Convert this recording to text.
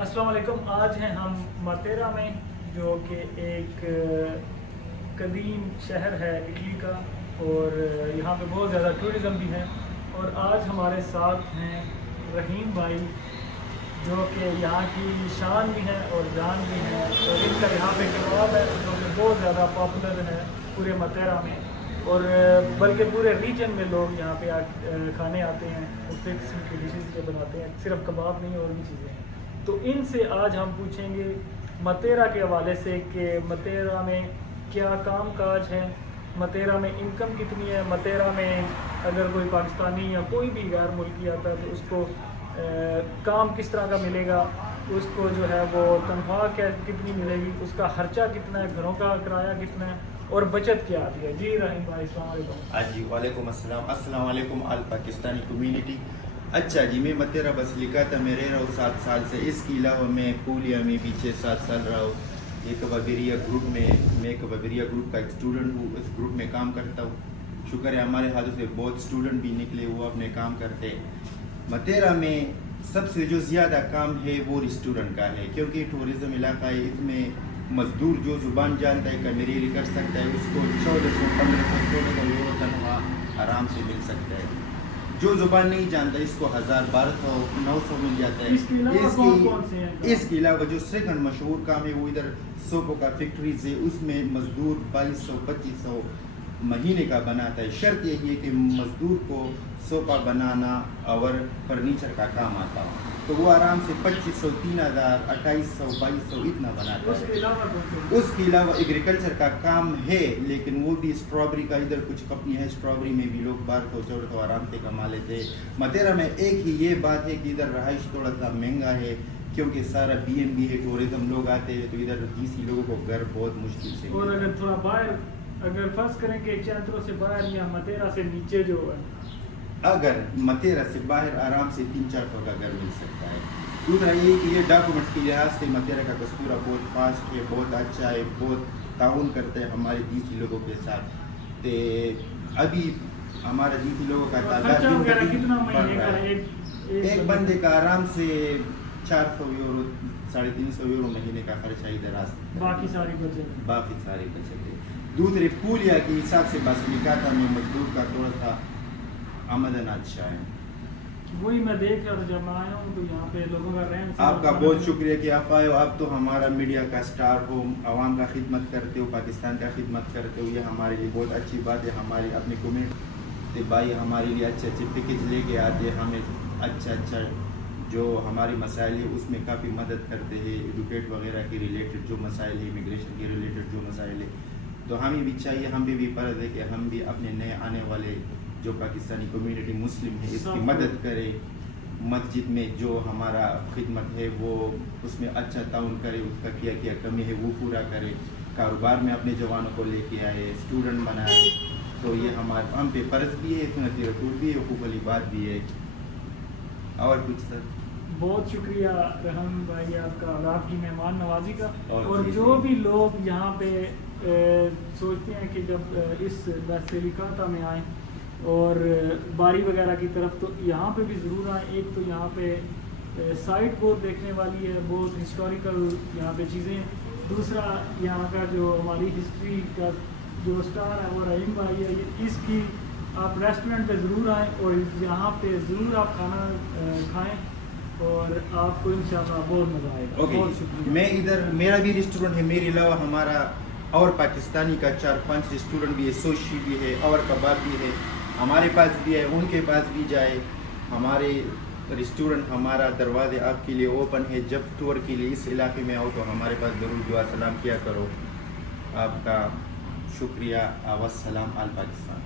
السلام علیکم. آج ہیں ہم ماتیرا میں، جو کہ ایک قدیم شہر ہے اٹلی کا، اور یہاں پہ بہت زیادہ ٹورزم بھی ہے. اور آج ہمارے ساتھ ہیں رحیم بھائی، جو کہ یہاں کی شان بھی ہے اور جان بھی ہے. اور ان کا یہاں پہ کباب ہے جو کہ بہت زیادہ پاپولر ہے پورے ماتیرا میں، اور بلکہ پورے ریجن میں لوگ یہاں پہ کھانے آتے ہیں. مختلف قسم کی ڈشز جو بناتے ہیں، صرف کباب نہیں اور بھی چیزیں ہیں. تو ان سے آج ہم پوچھیں گے ماتیرا کے حوالے سے کہ ماتیرا میں کیا کام کاج ہے، ماتیرا میں انکم کتنی ہے، ماتیرا میں اگر کوئی پاکستانی یا کوئی بھی غیر ملکی آتا ہے تو اس کو کام کس طرح کا ملے گا، اس کو جو ہے وہ تنخواہ کتنی ملے گی، اس کا خرچہ کتنا ہے، گھروں کا کرایہ کتنا ہے، اور بچت کیا آتی ہے. جی رحیم بھائی السلام علیکم. جی وعلیکم السلام. السلام علیکم آل پاکستانی کمیونٹی. اچھا جی، میں ماتیرا بسیلیکاتا میں رہ رہا ہوں 7 سال سے. اس کے علاوہ میں پولیا میں بھی 6-7 سال رہا ہوں. ایک کبابیریا گروپ میں کبابیریا گروپ کا ایک اسٹوڈنٹ ہوں. اس گروپ میں کام کرتا ہوں. شکر ہے ہمارے ہاتھوں سے بہت اسٹوڈنٹ بھی نکلے، وہ اپنے کام کرتے. ماتیرا میں سب سے جو زیادہ کام ہے وہ ریسٹورنٹ کا ہے، کیونکہ ٹورزم علاقہ ہے. اس میں مزدور جو زبان جانتا ہے کمیریری کر سکتا ہے، اس کو 1400-1500 یورو تنخواہ آرام سے مل سکتا ہے. جو زبان نہیں جانتا اس کو 1000-1200-900 مل جاتا ہے. اس کے علاوہ جو سیکنڈ مشہور کام ہے وہ ادھر سوپو کا فیکٹریز ہے. اس میں مزدور 2200-2500 مہینے کا بناتا ہے. شرط یہی ہے کہ مزدور کو سوپا بنانا اور فرنیچر کا کام آتا ہے، تو وہ آرام سے 2500 3000 2800 2200 اتنا بناتا ہے. اس کے علاوہ ایگریکلچر کا کام ہے، لیکن وہ بھی اسٹرابری کا ادھر کچھ کمپنی ہے، اسٹرابری میں بھی لوگ 1200-1400 آرام سے کما لیتے ہیں. ماتیرا میں ایک ہی یہ بات ہے کہ ادھر رہائش تھوڑا سا مہنگا ہے، کیونکہ سارا BNB ہے، ٹورزم لوگ آتے ہیں، تو ادھر DC لوگوں کو گھر بہت مشکل سے. اور اگر تھوڑا باہر، اگر فرض کریں کہ چینتروں سے باہر یا ماتیرا سے نیچے جو ہے، اگر ماتیرا سے باہر آرام سے 300-400 کا گھر مل سکتا ہے. دوسرا یہ کہ یہ ڈاکومنٹس کے لحاظ سے ماتیرا کا کسپورا بہت فاسٹ ہے، بہت اچھا ہے، بہت تعاون کرتے ہیں ہمارے DC لوگوں کے ساتھ. تو ابھی ہمارا DC لوگوں کا تعداد بڑھ رہا ہے. ایک بندے کا آرام سے 400 یورو 350 یورو مہینے کا خرچہ ادھر آ سکتا ہے، باقی ساری بچت ہے. دوسرے پولیا کے حساب سے باسیلیکاتا میں مزدور کا تھوڑا سا آمدن اچھا ہے. وہی میں دیکھ رہا تھا جب میں آیا ہوں تو یہاں پہ لوگوں کا رہن. آپ کا بہت شکریہ کہ آپ آئے ہو. آپ تو ہمارا میڈیا کا اسٹار ہو، عوام کا خدمت کرتے ہو، پاکستان کا خدمت کرتے ہو. یہ ہمارے لیے بہت اچھی بات ہے. ہماری اپنی کمیونٹی بھائی ہمارے لیے اچھے اچھے پیکج لے کے آتے ہیں، ہمیں اچھا جو ہماری مسائل ہے اس میں کافی مدد کرتے ہیں. ایڈوکیٹ وغیرہ کے ریلیٹڈ جو مسائل ہے، امیگریشن کے ریلیٹڈ جو مسائل ہے، تو ہمیں بھی چاہیے، ہم بھی فرض ہے کہ ہم بھی اپنے نئے آنے والے جو پاکستانی کمیونٹی مسلم ہے اس کی مدد کرے. مسجد میں جو ہمارا خدمت ہے وہ اس میں اچھا تعاون کرے، اس کا کیا کمی ہے وہ پورا کرے. کاروبار میں اپنے جوانوں کو لے کے آئے، اسٹوڈنٹ بنائے. تو یہ ہم پہ فرض بھی ہے، سنت رسول بھی ہے، حقوق العباد بھی ہے. اور کچھ سر؟ بہت شکریہ رحم بھائی آپ کا اور آپ کی مہمان نوازی کا. اور جو بھی لوگ یہاں پہ سوچتے ہیں کہ جب اس باسیلیکاتا میں آئیں اور باری وغیرہ کی طرف، تو یہاں پہ بھی ضرور آئیں. ایک تو یہاں پہ سائٹ بہت دیکھنے والی ہے، بہت ہسٹوریکل یہاں پہ چیزیں ہیں. دوسرا یہاں کا جو ہماری ہسٹری کا جو اسٹار ہے وہ رحیم بھائی ہے. اس کی آپ ریسٹورنٹ پہ ضرور آئیں اور یہاں پہ ضرور آپ کھانا کھائیں اور آپ کو انشاءاللہ بہت مزہ آئے گا. بہت شکریہ. میں ادھر میرا بھی ریسٹورنٹ ہے، میرے علاوہ ہمارا اور پاکستانی کا 4-5 ریسٹورنٹ بھی ہے، سوشی بھی ہے اور کباب بھی ہے. ہمارے پاس بھی ہے، ان کے پاس بھی جائے. ہمارے ریسٹورنٹ، ہمارا دروازے آپ کے لیے اوپن ہے. جب ٹور کے لیے اس علاقے میں آؤ تو ہمارے پاس ضرور دعا سلام کیا کرو. آپ کا شکریہ. والسلام آل پاکستان.